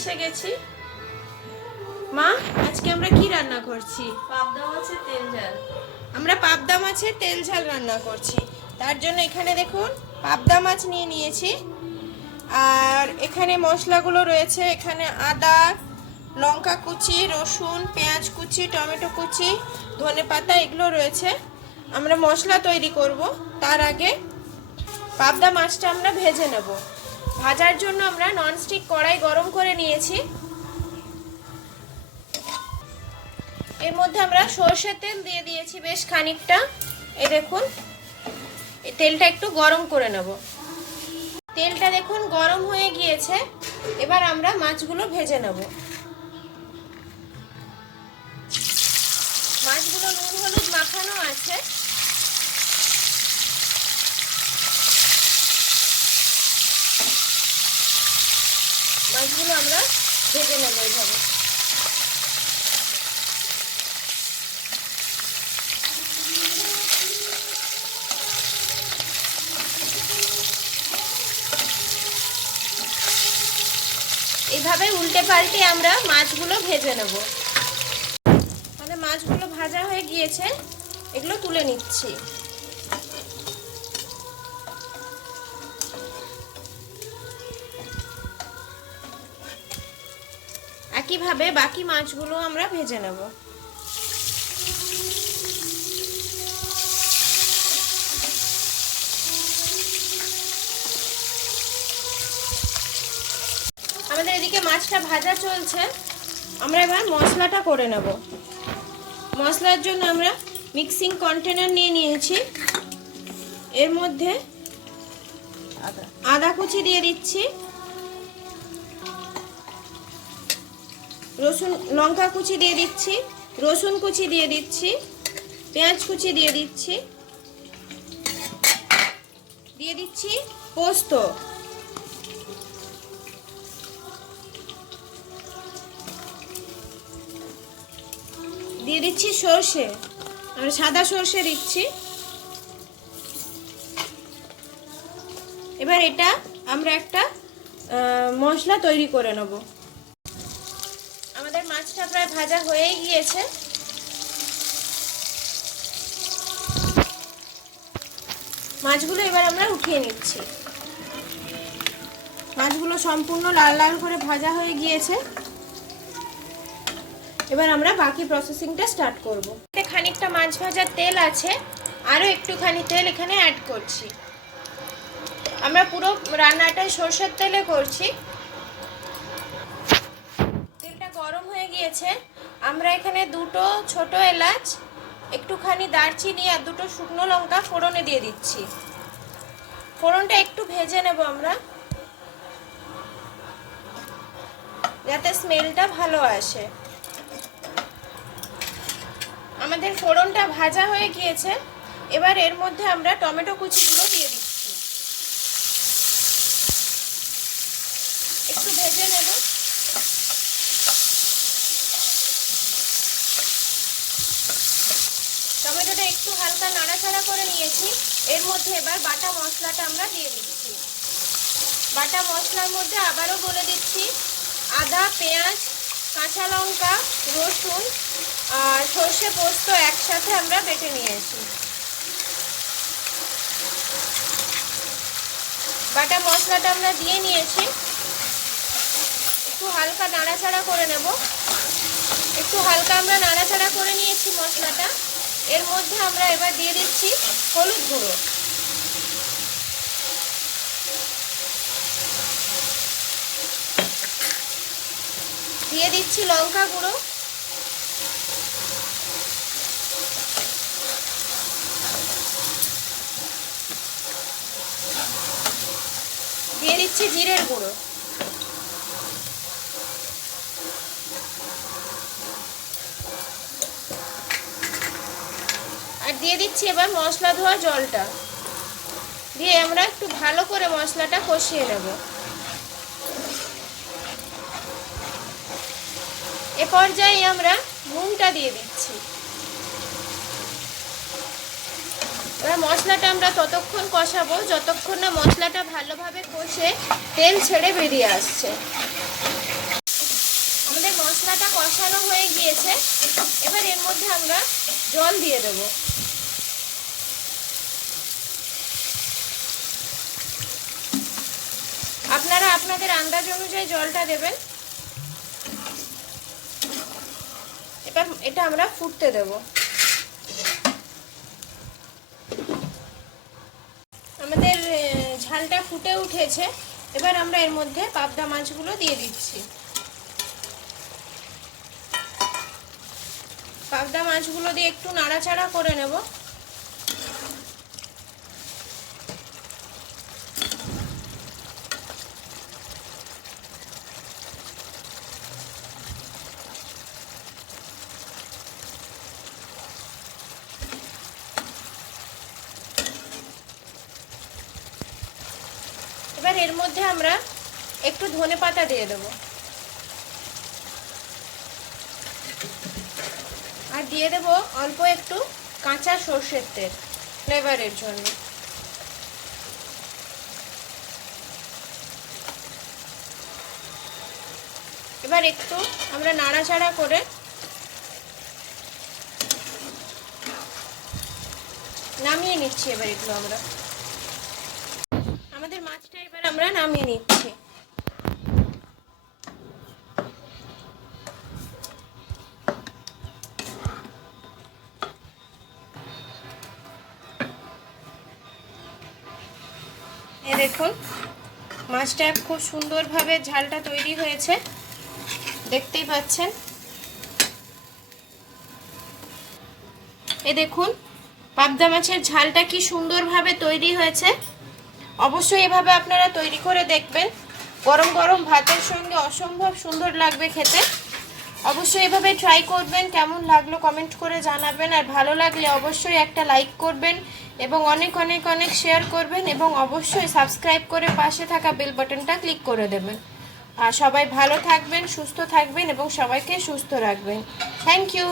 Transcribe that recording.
এসে গেছি। মা আজকে আমরা কি রান্না করছি? পাবদা মাছের তেল ঝাল। আমরা পাবদা মাছের তেল ঝাল রান্না করছি। তার জন্য এখানে দেখুন পাবদা মাছ নিয়ে নিয়েছি। আর এখানে মশলাগুলো রয়েছে এখানে আদা লঙ্কা কুচি রসুন পেঁয়াজ কুচি টমেটো কুচি ধনে পাতা এগুলো রয়েছে। আমরা মশলা তৈরি করব। তার আগে পাবদা মাছটা আমরা ভেজে নেব। ভাজার জন্য আমরা ননস্টিক কড়াই গরম করে নিয়েছি। এর মধ্যে আমরা সর্ষের তেল দিয়ে দিয়েছি বেশ খানিকটা। এ দেখুন, এই তেলটা একটু গরম করে নেব। তেলটা দেখুন গরম হয়ে গিয়েছে, এবার আমরা মাছগুলো ভেজে নেব। মাছগুলো নুন হলুদ মাখানো আছে। মাছগুলো আমরা ভেজে নেব এইভাবে। এইভাবে উল্টে পাল্টে আমরা মাছগুলো ভেজে নেব। মানে মাছগুলো ভাজা হয়ে গিয়েছে, এগুলো তুলে নিচ্ছি। একইভাবে বাকি মাছগুলো আমরা ভেজে নেব? আমাদের এদিকে মাছটা ভাজা চলছে। আমরা এবার মশলাটা করে নেব। মশলার জন্য আমরা মিক্সিং কন্টেনার নিয়ে নিয়েছি। এর মধ্যে আদা কুচি দিয়ে দিচ্ছি। রসুন, লঙ্কা কুচি দিয়ে দিচ্ছি, রসুন কুচি দিয়ে দিচ্ছি, পেঁয়াজ কুচি দিয়ে দিচ্ছি দিয়ে দিচ্ছি পোস্ত। দিয়ে দিচ্ছি সর্ষে, আমরা সাদা সর্ষে দিচ্ছি। এবার এটা আমরা একটা মশলা তৈরি করে নেব। মাছটা প্রায় ভাজা হয়েই গিয়েছে। মাছগুলো এবার আমরা উঠিয়ে নিচ্ছি। মাছগুলো সম্পূর্ণ লাল লাল করে ভাজা হয়ে গিয়েছে। এবার আমরা বাকি প্রসেসিংটা স্টার্ট করব। এতে খানিকটা মাছ ভাজার তেল আছে। আরও একটুখানি তেল এখানে অ্যাড করছি। আমরা পুরো রান্নাটাই সর্ষের তেলে করছি। গিয়েছে। আমরা এখানে দুটো ছোট এলাচ, একটুখানি দারচিনি আর দুটো শুকনো লঙ্কা ফোড়নে দিয়ে দিচ্ছি। ফোড়নটা একটু ভেজে নেব আমরা, যাতে স্মেলটা ভালো আসে। আমাদের ফোড়নটা ভাজা হয়ে গিয়েছে। এবার এর মধ্যে আমরা টমেটো কুচিগুলো দিয়ে দিচ্ছি একটু ভেজে নেব টমেটোটা একটু হালকা নাড়াচাড়া করে নিয়েছি। এর মধ্যে এবার বাটা মশলাটা আমরা দিয়ে দিচ্ছি। বাটা মশলার মধ্যে আবারও বলে দিচ্ছি, আদা, পেঁয়াজ, কাঁচা লঙ্কা, রসুন আর সর্ষে পোস্ত একসাথে আমরা বেটে নিয়েছি। বাটা মশলাটা আমরা দিয়ে নিয়েছি। একটু হালকা নাড়াচাড়া করে নেব। একটু হালকা আমরা নাড়াচাড়া করে নিয়েছি মশলাটা। এর মধ্যে আমরা এবার দিয়ে দিচ্ছি হলুদ গুঁড়ো। দিয়ে দিচ্ছি লঙ্কা গুঁড়ো। দিয়ে দিচ্ছি জিরের গুঁড়ো। দিয়ে দিচ্ছি এবার মশলা ধোয়া জলটা। দিয়ে আমরা একটু ভালো করে মশলাটা কষিয়ে নেব। এ পর্যায়ে আমরা নুনটা দিয়ে দিচ্ছি। এবার মশলাটা আমরা ততক্ষণ কষাবো, যতক্ষণ না মশলাটা ভালোভাবে কষে তেল ছেড়ে বেরিয়ে আসছে। আমাদের মশলাটা কষানো হয়ে গিয়েছে। এবার এর মধ্যে আমরা জল দিয়ে দেবো। আপনারা আপনাদের আন্দাজ অনুযায়ী জলটা দেবেন। এবার এটা আমরা ফুটতে দেব। আমাদের ঝালটা ফুটে উঠেছে। এবার আমরা এর মধ্যে পাবদা মাছগুলো দিয়ে দিচ্ছি। পাবদা মাছগুলো দিয়ে একটু নাড়াচাড়া করে নেব। এর মধ্যে আমরা একটু ধনে পাতা দিয়ে দেবো। আর দিয়ে দেব অল্প একটু কাঁচা সর্ষের তেল ফ্লেভারের জন্য। এবার একটু আমরা নাড়াচাড়া করে নামিয়ে নিচ্ছি এবার এগুলো আমরা। এবার আমরা নামিয়ে নিচ্ছি। দেখুন, মাছটা খুব সুন্দরভাবে ঝালটা তৈরি হয়েছে। দেখতেই পাচ্ছেন। এ দেখুন, পাবদা মাছের ঝালটা কি সুন্দরভাবে তৈরি হয়েছে। অবশ্যই এভাবে আপনারা তৈরি করে দেখবেন। গরম গরম ভাতের সঙ্গে অসম্ভব সুন্দর লাগবে খেতে। অবশ্যই এভাবে ট্রাই করবেন, কেমন লাগল কমেন্ট করে জানাবেন। আর ভালো লাগলে অবশ্যই একটা লাইক করবেন এবং অনেক অনেক অনেক শেয়ার করবেন এবং অবশ্যই সাবস্ক্রাইব করে পাশে থাকা বেল বাটনটা ক্লিক করে দেবেন। আর সবাই ভালো থাকবেন, সুস্থ থাকবেন এবং সবাইকে সুস্থ রাখবেন। Thank you